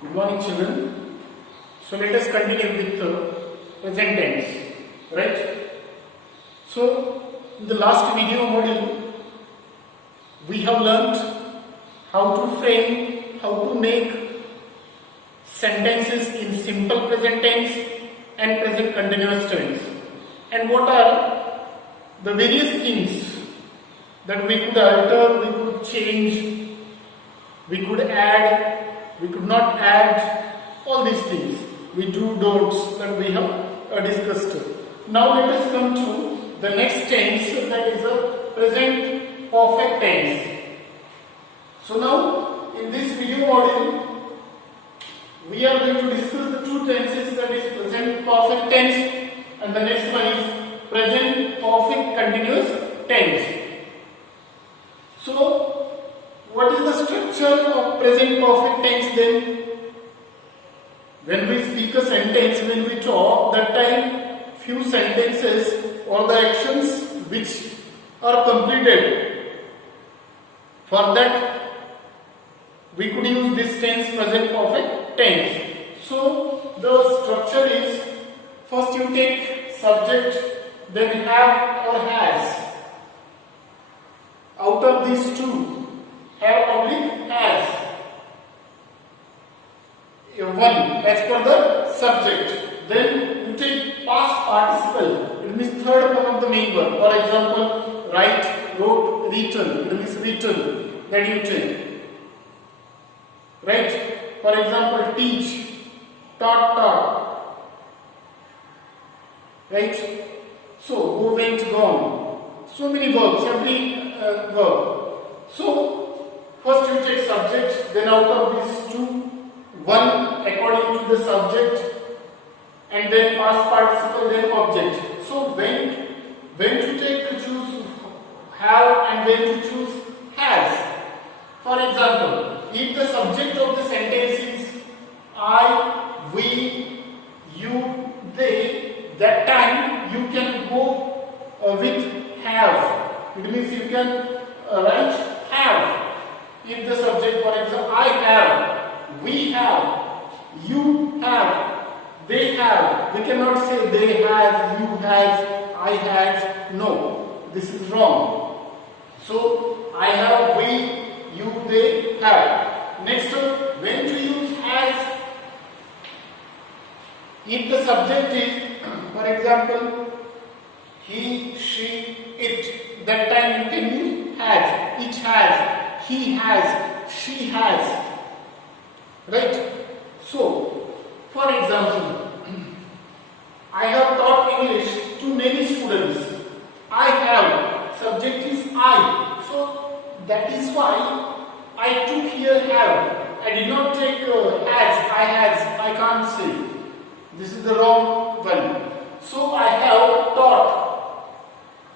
Good morning, children. So let us continue with the present tense, right? So in the last video module, we have learnt how to frame, how to make sentences in simple present tense and present continuous tense, and what are the various things that we could alter, we could change, we could add, we could not add, all these things, we do, don'ts that we have discussed. Now let us come to the next tense, that is a present perfect tense. So now in this video module, we are going to discuss the two tenses, that is present perfect tense and the next one is present perfect continuous tense. So what is the structure of present perfect tense then? When we speak a sentence, when we talk, that time few sentences or the actions which are completed. For that we could use this tense, present perfect tense. So the structure is, first you take subject, then have or has. Out of these two, have oblique has. One as per the subject. Then you take past participle. It means third form of the main verb. For example, write, wrote, written. It means written. That you take. Right? For example, teach, taught. Right? So go, went, gone. So many verbs. Every verb. So first you take subject. Then out of these two, one according to the subject, and then past participle, then object. So when to choose have and when to choose has. For example, if the subject of the sentence is I, we, you, they, that time you can go with have. It means you can write have. If the subject, for example, I have, we have, you have, they have. We cannot say they have, you have, I have. No, this is wrong. So I have, we, you, they have. Next, when to use has. If the subject is, for example, he, she, it, that time you can use has. It has, he has, she has. Right? So, for example, I have taught English to many students. I have, subject is I. So, that is why I took here have. I did not take has, I can't say. This is the wrong one. So, I have taught.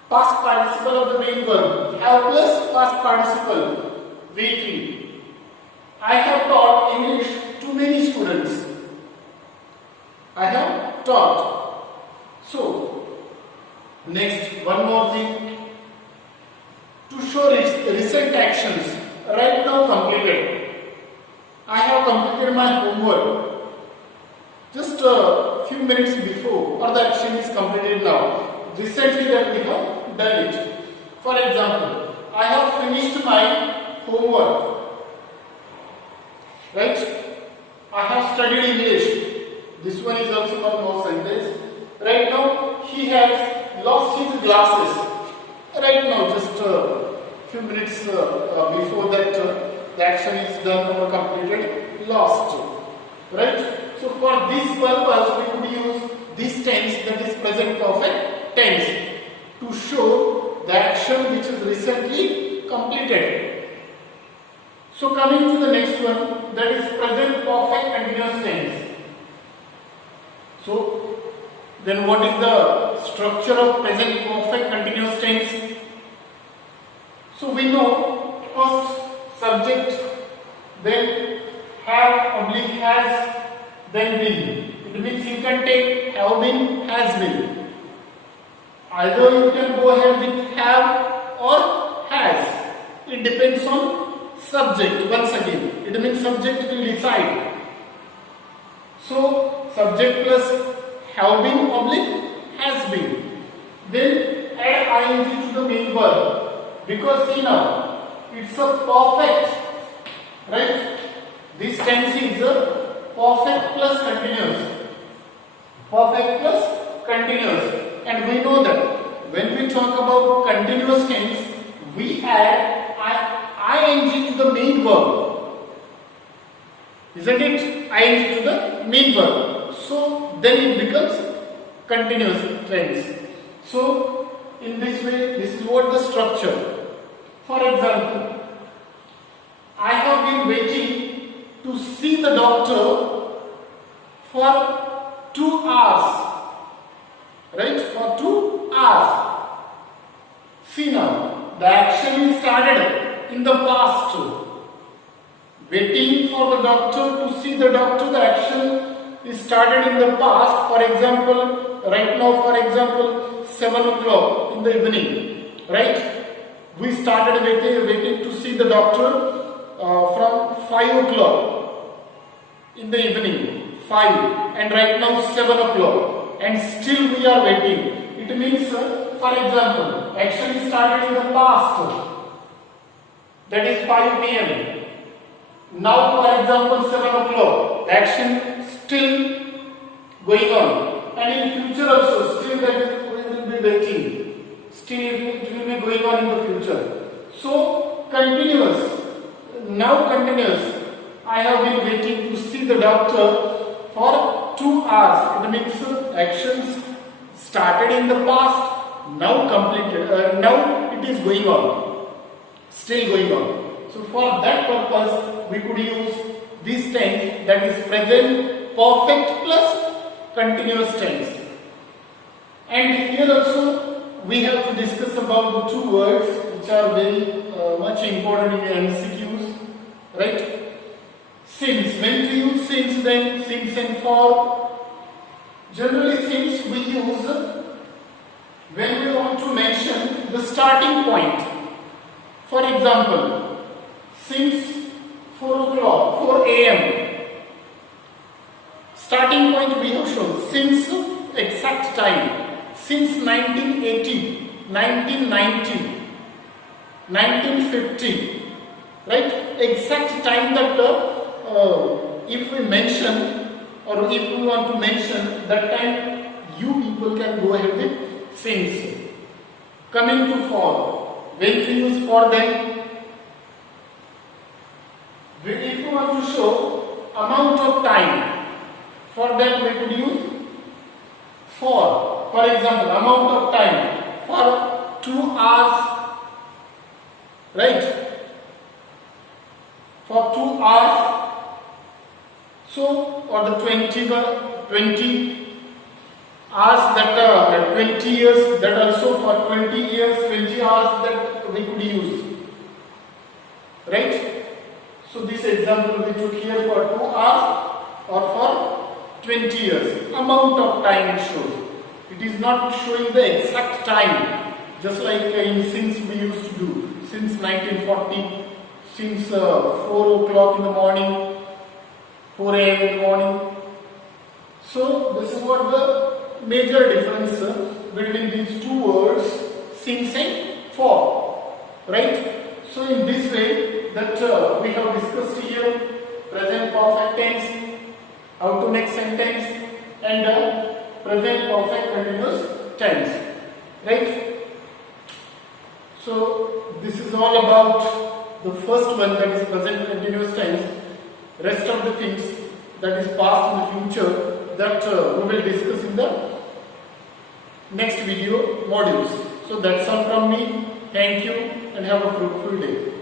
Past participle of the main verb. Have plus past participle. V3. I have taught English to many students. I have taught. So, next, one more thing. To show recent actions, right now completed. I have completed my homework just a few minutes before, or the action is completed now. Recently that we have done it. For example, I have finished my homework. Right? I have studied English. This one is also one more sentence. Right now, he has lost his glasses. Right now, just a few minutes before that, the action is done or completed, lost. Right? So, for this purpose, we could use this tense, that is present perfect tense, to show the action which is recently completed. So coming to the next one, that is present perfect continuous tense. So then what is the structure of present perfect continuous tense? So we know first subject, then have oblique has, then been. It means you can take have been, has been. Either you can go ahead with have or has. It depends on subject once again. It means subject will decide. So subject plus have been oblique has been. Then add ing to the main verb, because see now it's a perfect, right? This tense is a perfect plus continuous. Perfect plus continuous. And we know that when we talk about continuous tense, we add ing to the main verb. Isn't it? Ing to the main verb. So then it becomes continuous tense. So in this way, this is what the structure. For example, I have been waiting to see the doctor for 2 hours. Right? For 2 hours. See now, the action is started in the past. Waiting for the doctor to see the doctor, the action is started in the past. For example, right now, for example, 7 o'clock in the evening. Right? We started waiting to see the doctor from 5 o'clock in the evening. 5. And right now 7 o'clock. And still we are waiting. It means, for example, action is started in the past. That is 5 p.m. Now, for example, 7 o'clock. The action still going on. And in future also, still that is, we will be waiting. Still it will be going on in the future. So, continuous. Now continuous. I have been waiting to see the doctor for 2 hours. It means actions started in the past, now completed, now it is going on, still going on. So for that purpose, we could use this tense, that is present perfect plus continuous tense. And here also we have to discuss about the 2 words which are very much important in MCQs, right? Since. When to use since, then since and for. Generally since we use when we want to mention the starting point. For example, since 4 o'clock, 4 a.m. Starting point we have shown. Since exact time. Since 1980, 1990, 1950. Right? Exact time that if we mention or if we want to mention that time, you people can go ahead with since. Coming to for, when to use for then? If you want to show amount of time, for that we could use for. For example, amount of time for 2 hours, right? For 2 hours. So, or the 20 hours that 20 years, that also for 20 years, 20 hours that we could use. Right? So, this example we took here for 2 hours or for 20 years. Amount of time it shows. It is not showing the exact time, just like in since we used to do. Since 1940, since 4 o'clock in the morning, 4 a.m. in the morning. So this is what the major difference between these 2 words, since and for. Right? So in this way that we have discussed here, present perfect tense, how to make sentence, and present perfect continuous tense. Right? So this is all about the first one, that is present continuous tense. Rest of the things, that is past and future, that we will discuss in the next video modules. So that's all from me. Thank you and have a fruitful day.